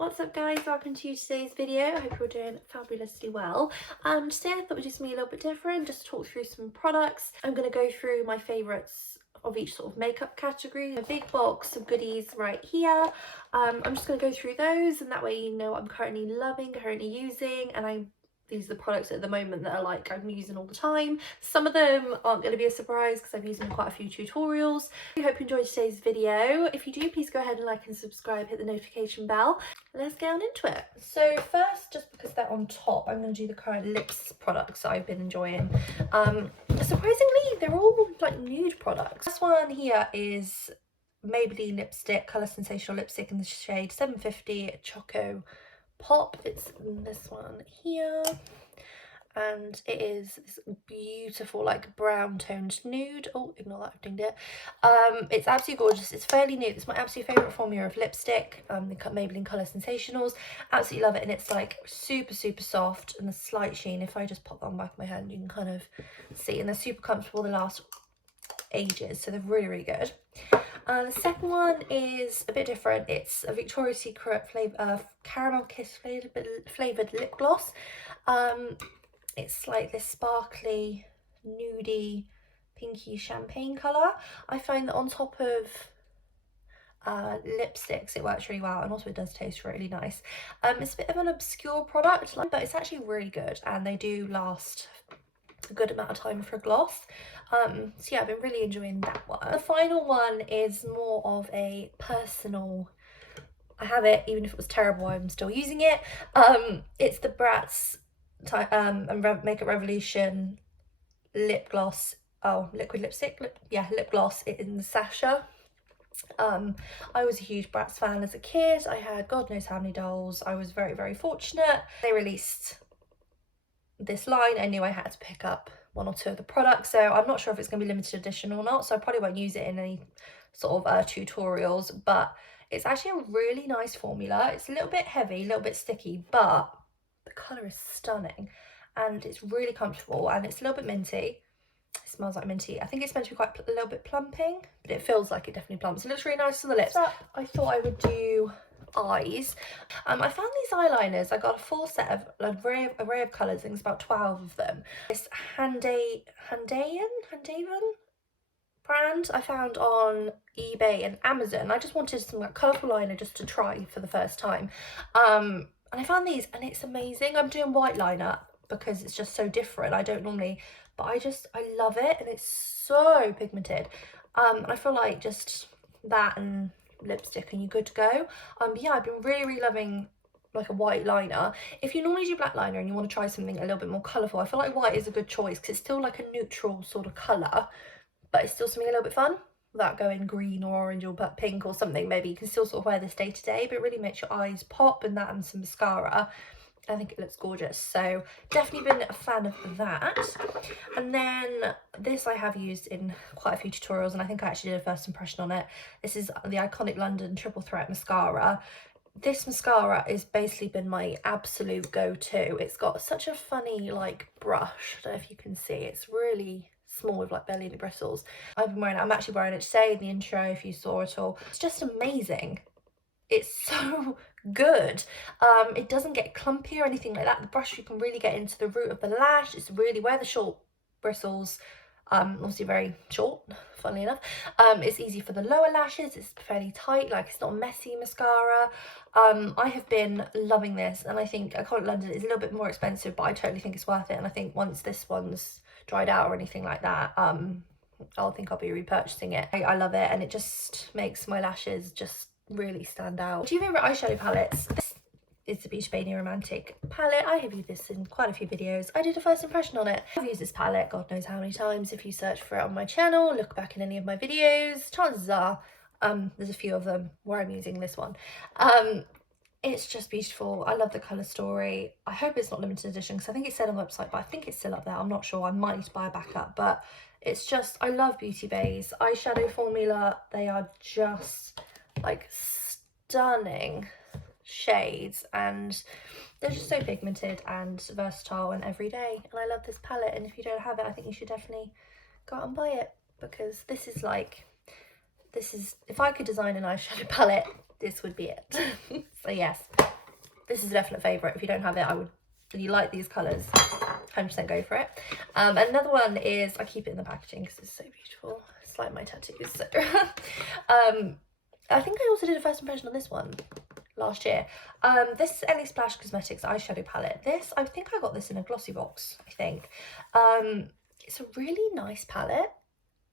What's up guys, welcome to today's video. I hope you're doing fabulously well. Today I thought it would just be a little bit different, just talk through some products. I'm going to go through my favourites of each sort of makeup category. A big box of goodies right here. I'm just going to go through those, and that way you know what I'm currently loving, currently using, and these are the products at the moment that I'm using all the time. Some of them aren't going to be a surprise because I've used them in quite a few tutorials. I hope you enjoyed today's video. If you do, please go ahead and like and subscribe, hit the notification bell. Let's get on into it. So first, just because they're on top, I'm going to do the current lips products that I've been enjoying. Surprisingly, they're all like nude products. This one here is Maybelline lipstick, Colour Sensational lipstick in the shade 750 Choco Pop. It's this one here, and it is this beautiful like brown toned nude. Oh, ignore that, I've dinged it. It's absolutely gorgeous. It's fairly new. It's my absolute favorite formula of lipstick, the Maybelline Colour Sensationals. Absolutely love it, and it's like super soft and a slight sheen. If I just pop that on the back of my hand, you can kind of see, and they're super comfortable. They last ages, so they're really good. The second one is a bit different. It's a Victoria's Secret caramel kiss flavoured lip gloss. It's like this sparkly, nudie, pinky champagne colour. I find that on top of lipsticks it works really well, and also it does taste really nice. It's a bit of an obscure product, but it's actually really good, and they do last a good amount of time for a gloss. So yeah, I've been really enjoying that one. The final one is more of a personal, I have it, even if it was terrible, I'm still using it. It's the Bratz Makeup Revolution lip gloss, liquid lipstick, lip gloss in the Sasha. I was a huge Bratz fan as a kid. I had God knows how many dolls. I was very fortunate. They released this line, I knew I had to pick up one or two of the products, so I'm not sure if it's going to be limited edition or not, so I probably won't use it in any sort of tutorials, but it's actually a really nice formula. It's a little bit heavy, a little bit sticky, but the colour is stunning, and it's really comfortable, and it's a little bit minty. It smells like minty. I think it's meant to be quite a little bit plumping, but it feels like it definitely plumps. It looks really nice on the lips. So I thought I would do eyes. I found these eyeliners. I got a full set of array of colours. I think it's about 12 of them. This Handaiyan brand I found on eBay and Amazon. I just wanted some like colourful liner just to try for the first time. And I found these, and it's amazing. I'm doing white liner because it's just so different. I don't normally, but I love it, and it's so pigmented. And I feel like just that and lipstick and you're good to go. But yeah, I've been really loving like a white liner. If you normally do black liner and you want to try something a little bit more colourful, I feel like white is a good choice because it's still like a neutral sort of colour, but it's still something a little bit fun without going green or orange or pink or something. Maybe you can still sort of wear this day to day, but it really makes your eyes pop, and that and some mascara. I think it looks gorgeous, so definitely been a fan of that. And then this I have used in quite a few tutorials, and I think I actually did a first impression on it. This is the Iconic London Triple Threat Mascara. This mascara has basically been my absolute go-to. It's got such a funny like brush. I don't know if you can see, it's really small with like barely any bristles. I'm actually wearing it today in the intro if you saw it all. It's just amazing. It's so good. It doesn't get clumpy or anything like that. The brush, you can really get into the root of the lash. It's really where the short bristles, obviously very short, funnily enough. It's easy for the lower lashes. It's fairly tight, like it's not messy mascara. I have been loving this, and I think Iconic London is a little bit more expensive, but I totally think it's worth it. And I think once this one's dried out or anything like that, I'll be repurchasing it. I love it, and it just makes my lashes just really stand out. Two favourite eyeshadow palettes. This is the Beach Bania Romantic palette. I have used this in quite a few videos. I did a first impression on it. I've used this palette God knows how many times. If you search for it on my channel, look back in any of my videos, chances are there's a few of them where I'm using this one. It's just beautiful. I love the colour story. I hope it's not limited edition because I think it said on the website, but I think it's still up there. I'm not sure. I might need to buy a backup, but it's just, I love Beauty Bay's eyeshadow formula. They are just like stunning shades, and they're just so pigmented and versatile and everyday, and I love this palette. And if you don't have it, I think you should definitely go out and buy it, because this is if I could design an eyeshadow palette, this would be it. So yes, This is a definite favourite. If you don't have it, if you like these colours, 100% go for it. Another one is, I keep it in the packaging because it's so beautiful. It's like my tattoos. So. I think I also did a first impression on this one last year. This is LASplash Cosmetics eyeshadow palette. This, I think I got this in a glossy box, I think. It's a really nice palette.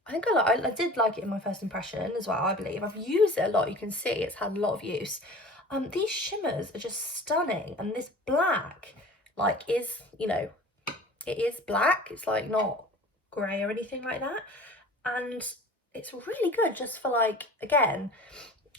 I think I did like it in my first impression as well, I believe. I've used it a lot. You can see it's had a lot of use. These shimmers are just stunning. And this black, like, is, you know, it is black. It's like not grey or anything like that. And it's really good just for, like, again,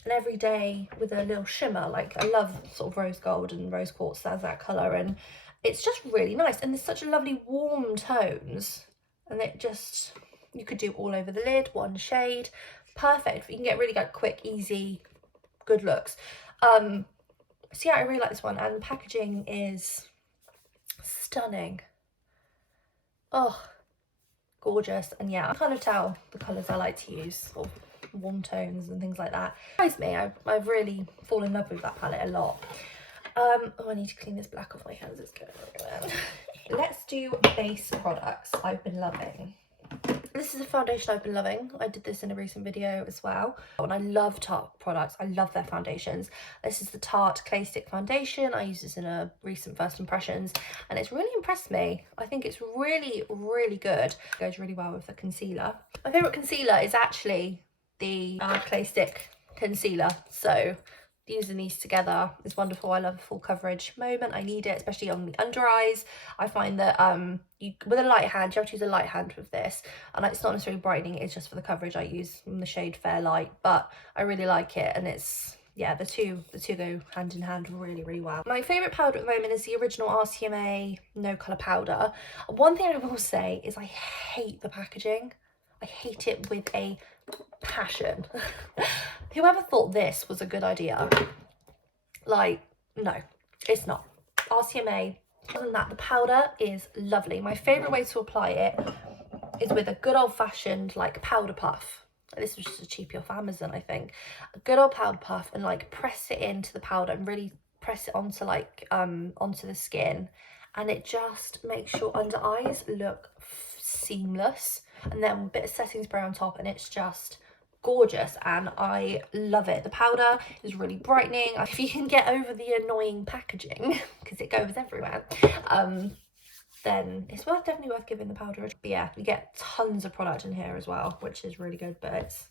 an everyday with a little shimmer. Like, I love sort of rose gold and rose quartz as that colour. And it's just really nice. And there's such a lovely warm tones. And it just... you could do all over the lid, one shade, perfect. You can get really like quick, easy, good looks. So yeah, I really like this one, and the packaging is stunning. Oh, gorgeous. And yeah, I kind of tell the colours I like to use, sort of warm tones and things like that. Surprised me. I've really fallen in love with that palette a lot. Oh, I need to clean this black off my hands. It's going everywhere. Let's do base products I've been loving. This is a foundation I've been loving. I did this in a recent video as well. And I love Tarte products. I love their foundations. This is the Tarte Clay Stick Foundation. I used this in a recent first impressions and it's really impressed me. I think it's really, really good. It goes really well with the concealer. My favourite concealer is actually the Clay Stick concealer. So using these together is wonderful. I love a full coverage moment. I need it, especially on the under eyes. I find that with a light hand, you have to use a light hand with this, and it's not necessarily brightening, it's just for the coverage. I use the shade Fair Light, but I really like it, and it's, yeah, the two go hand in hand really, really well. My favourite powder at the moment is the original RCMA No Colour powder. One thing I will say is I hate the packaging. I hate it with a passion. Whoever thought this was a good idea, like, no, it's not. RCMA, other than that, the powder is lovely. My favourite way to apply it is with a good old-fashioned, like, powder puff. This was just a cheapie off Amazon, I think. A good old powder puff, and, like, press it into the powder and really press it onto, like, onto the skin. And it just makes your under eyes look seamless. And then a bit of setting spray on top, and it's just gorgeous, and I love it. The powder is really brightening. If you can get over the annoying packaging, because it goes everywhere, then it's definitely worth giving the powder a try. But yeah, you get tons of product in here as well, which is really good. But it's,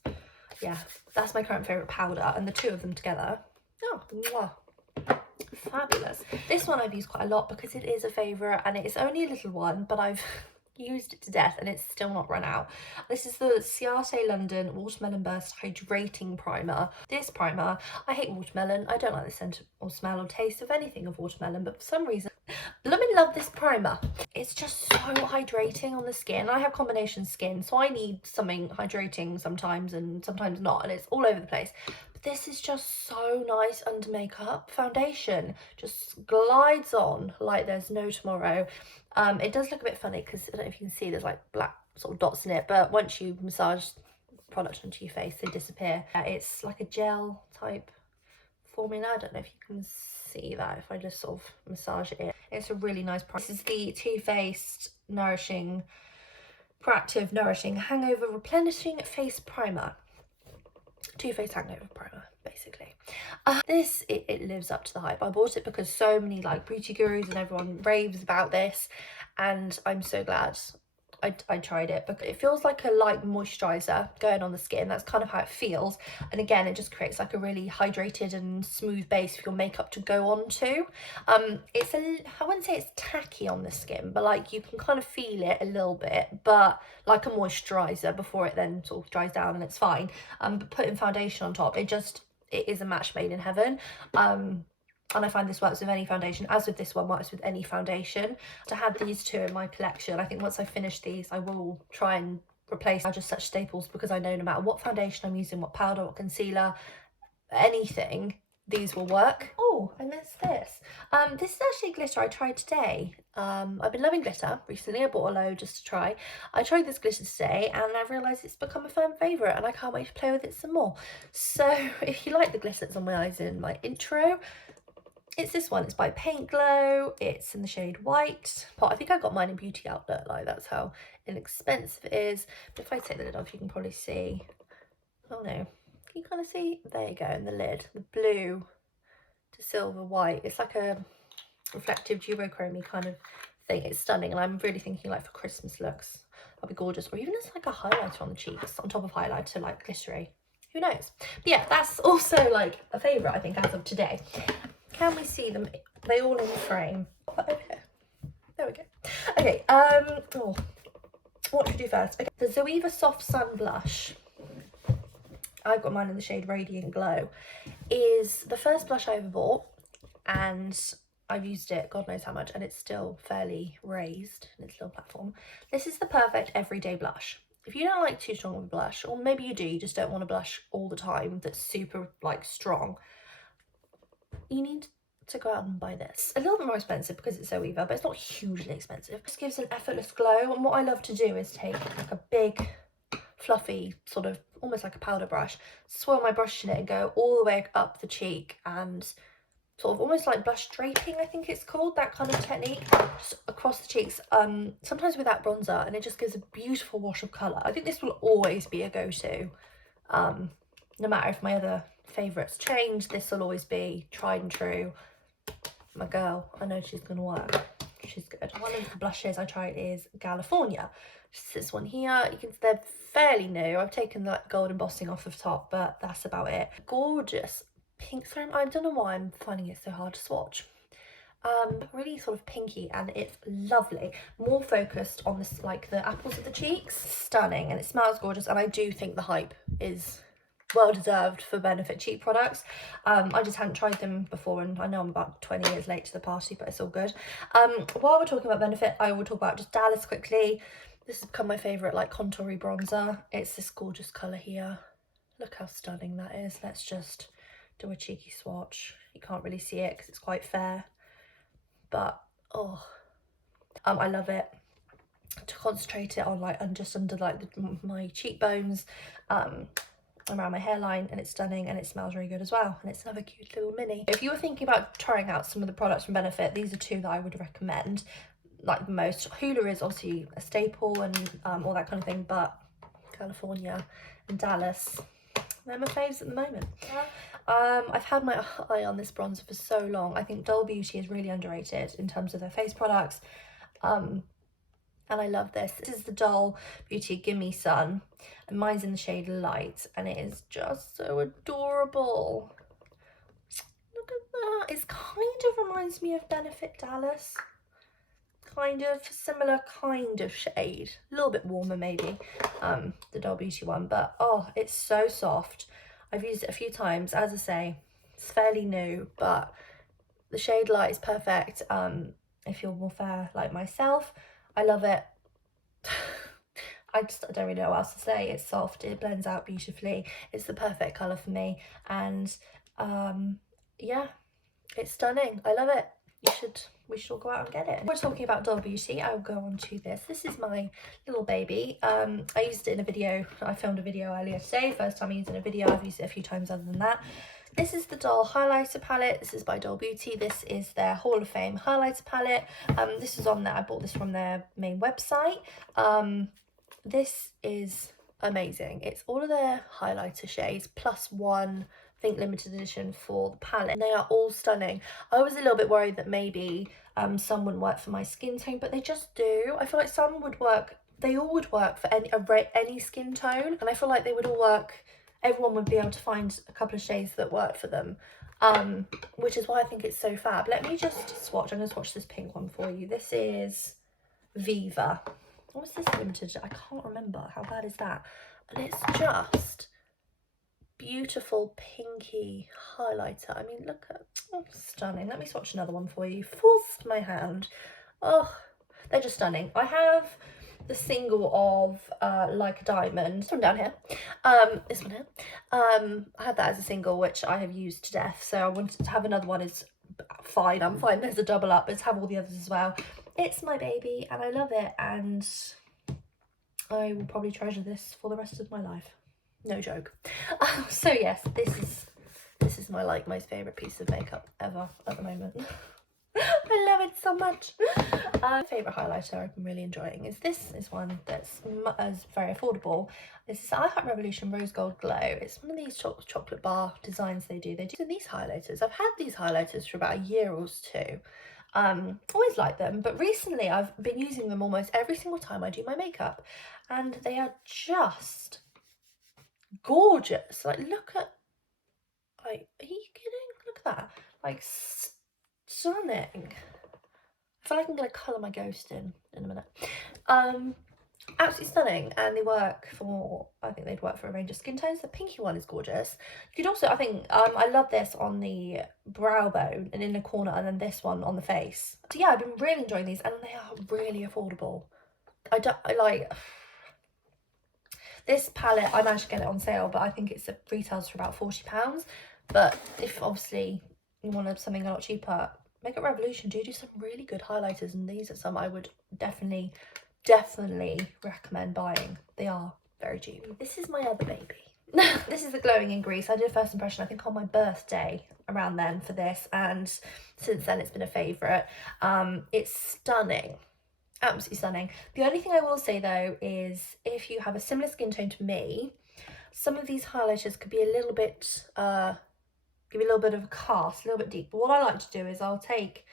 yeah, that's my current favourite powder, and the two of them together, oh, mwah, fabulous. This one I've used quite a lot because it is a favourite, and it's only a little one, but I've used it to death and it's still not run out. This is the Ciate London Watermelon Burst Hydrating Primer. This primer, I hate watermelon. I don't like the scent or smell or taste of anything of watermelon, but for some reason, let me love this primer. It's just so hydrating on the skin. I have combination skin, so I need something hydrating sometimes and sometimes not, and it's all over the place. But this is just so nice under makeup. Foundation just glides on like there's no tomorrow. It does look a bit funny because I don't know if you can see there's like black sort of dots in it, but once you massage product onto your face, they disappear. It's like a gel type formula. I don't know if you can see that if I just sort of massage it in. It's a really nice product. This is the Too Faced Proactive Nourishing Hangover Replenishing Face Primer. Too Faced Hangover Primer, basically. It lives up to the hype. I bought it because so many like beauty gurus and everyone raves about this, and I'm so glad I tried it because it feels like a light moisturizer going on the skin. That's kind of how it feels, and again, it just creates like a really hydrated and smooth base for your makeup to go on to. It's I wouldn't say it's tacky on the skin, but like you can kind of feel it a little bit, but like a moisturizer before it then sort of dries down, and it's fine. But putting foundation on top, it is a match made in heaven. And I find this works with any foundation, as with this one works with any foundation. To have these two in my collection, I think once I finish these, I will try and replace. Are just such staples because I know no matter what foundation I'm using, what powder, what concealer, anything, these will work. Oh, and there's this. This is actually glitter I tried today. I've been loving glitter recently. I bought a load just to try. I tried this glitter today and I realised it's become a firm favourite, and I can't wait to play with it some more. So if you like the glitter that's on my eyes in my intro, It's this one. It's by Paint Glow. It's in the shade White. But I think I got mine in Beauty Outlet. Like, that's how inexpensive it is. But if I take the lid off, you can probably see. Oh no, can you kind of see? There you go, in the lid, the blue to silver white. It's like a reflective duochrome kind of thing. It's stunning, and I'm really thinking like for Christmas looks, that'll be gorgeous. Or even as like a highlighter on the cheeks, on top of highlighter, like glittery. Who knows? But yeah, that's also like a favourite, I think, as of today. Can we see them? They all in the frame. Okay, there we go. Okay, oh, what should we do first? Okay, the Zoeva Soft Sun Blush. I've got mine in the shade Radiant Glow. Is the first blush I ever bought, and I've used it God knows how much, and it's still fairly raised in its little platform. This is the perfect everyday blush. If you don't like too strong of a blush, or maybe you do, you just don't want a blush all the time that's super like strong, you need to go out and buy this. A little bit more expensive because it's Zoeva, but it's not hugely expensive. It just gives an effortless glow, and what I love to do is take like a big fluffy sort of almost like a powder brush, swirl my brush in it and go all the way up the cheek, and sort of almost like blush draping, I think it's called, that kind of technique, just across the cheeks, sometimes without bronzer, and it just gives a beautiful wash of colour. I think this will always be a go-to, no matter if my other favourites change, this will always be tried and true. My girl, I know she's gonna work. She's good. One of the blushes I tried is Galifornia. Just this one here. You can, they're fairly new. I've taken the gold embossing off the top, but that's about it. Gorgeous pink throne. I don't know why I'm finding it so hard to swatch. Really sort of pinky, and it's lovely. More focused on this, like the apples of the cheeks. Stunning, and it smells gorgeous. And I do think the hype is well deserved for Benefit cheap products. I just hadn't tried them before, and I know I'm about 20 years late to the party, but it's all good. While we're talking about Benefit, I will talk about just Dallas quickly. This has become my favourite like contoury bronzer. It's this gorgeous colour here. Look how stunning that is. Let's just do a cheeky swatch. You can't really see it because it's quite fair, but oh, I love it. To concentrate it on like just under like my cheekbones, around my hairline, and it's stunning, and it smells really good as well, and it's another cute little mini. If you were thinking about trying out some of the products from Benefit, these are two that I would recommend like the most. Hoola is obviously a staple and all that kind of thing, but California and Dallas, they're my faves at the moment. I've had my eye on this bronzer for so long. I think Doll Beauty is really underrated in terms of their face products, and I love this. This is the Doll Beauty Gimme Sun, and mine's in the shade Light, and it is just so adorable. Look at that. It kind of reminds me of Benefit Dallas. Kind of similar kind of shade. A little bit warmer maybe, the Doll Beauty one, but oh, it's so soft. I've used it a few times. As I say, it's fairly new, but the shade Light is perfect if you're more fair like myself. I love it. I don't really know what else to say. It's soft, it blends out beautifully, it's the perfect colour for me, and yeah, it's stunning. I love it. We should all go out and get it. We're talking about Doll Beauty, I will go on to this. This is my little baby. I used it in a video. I filmed a video earlier today, first time using a video. I've used it a few times other than that. This is the Doll highlighter palette. This is by Doll Beauty. This is their Hall of Fame highlighter palette. This is on there. I bought this from their main website. This is amazing. It's all of their highlighter shades plus one, I think, limited edition for the palette. And they are all stunning. I was a little bit worried that maybe some wouldn't work for my skin tone, but they just do. I feel like some would work. They all would work for any skin tone, and I feel like they would all work. Everyone would be able to find a couple of shades that work for them, which is why I think it's so fab. Let me just swatch. I'm going to swatch this pink one for you. This is Viva. What was this limited? I can't remember. How bad is that? And it's just beautiful pinky highlighter. I mean, look at, oh, stunning. Let me swatch another one for you. Forced my hand. Oh, they're just stunning. I have the single of Like a Diamond, this one down here, this one here. I had that as a single, which I have used to death, so I wanted to have another one. Is fine, I'm fine, there's a double up, let's have all the others as well. It's my baby and I love it, and I will probably treasure this for the rest of my life. No joke. So yes, this is This is my most favourite piece of makeup ever at the moment. I love it so much. Favourite highlighter I've been really enjoying is this. Is one that's very affordable. This is I Heart Revolution Rose Gold Glow. It's one of these chocolate bar designs they do. They do these highlighters. I've had these highlighters for about a year or two. Always liked them, but recently I've been using them almost every single time I do my makeup, and they are just gorgeous. Like, look at, like, are you kidding? Look at that. Like, stunning. I feel like I'm going to colour my ghost in a minute. Absolutely stunning, and they work for, I think they'd work for a range of skin tones. The pinky one is gorgeous. You could also, I think, I love this on the brow bone and in the corner, and then this one on the face. So yeah, I've been really enjoying these, and they are really affordable. I like this palette. I managed to get it on sale, but I think it retails for about £40. But if obviously you want something a lot cheaper, Makeup Revolution do some really good highlighters, and these are some I would definitely recommend buying. They are very cheap. This is my other baby. This is the Glowing in Grease. I did a first impression, I think, on my birthday around then for this, and since then it's been a favourite. It's stunning. Absolutely stunning. The only thing I will say though is if you have a similar skin tone to me, some of these highlighters could be a little bit give you a little bit of a cast, a little bit deep. But what I like to do is I'll take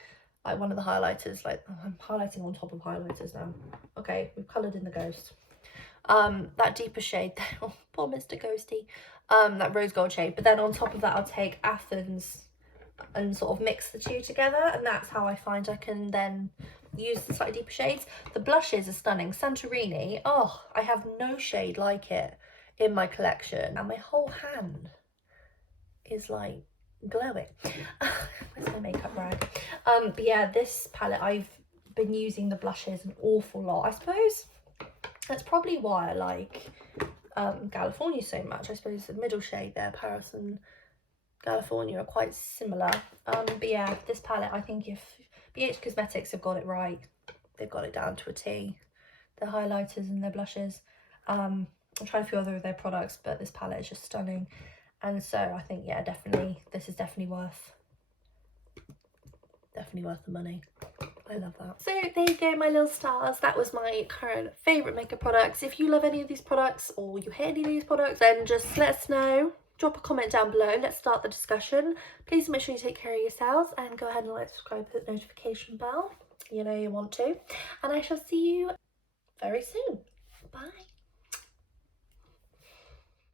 like one of the highlighters, like I'm highlighting on top of highlighters now. Okay, we've coloured in the ghost. That deeper shade there, oh, poor Mr. Ghosty, that rose gold shade. But then on top of that, I'll take Athens and sort of mix the two together, and that's how I find I can then use the slightly deeper shades. The blushes are stunning. Santorini, oh, I have no shade like it in my collection, and my whole hand is like glowing. Where's my makeup rag? But yeah, this palette, I've been using the blushes an awful lot. I suppose that's probably why I like Galifornia so much. I suppose the middle shade there, Paris and Galifornia, are quite similar. But yeah, this palette, I think if BH Cosmetics have got it right, they've got it down to a T. Their highlighters and their blushes. I've tried a few other of their products, but this palette is just stunning. And so I think, yeah, definitely, this is definitely worth the money. I love that. So there you go, my little stars. That was my current favourite makeup products. If you love any of these products or you hate any of these products, then just let us know. Drop a comment down below. Let's start the discussion. Please make sure you take care of yourselves and go ahead and like, subscribe, hit the notification bell. You know you want to. And I shall see you very soon. Bye.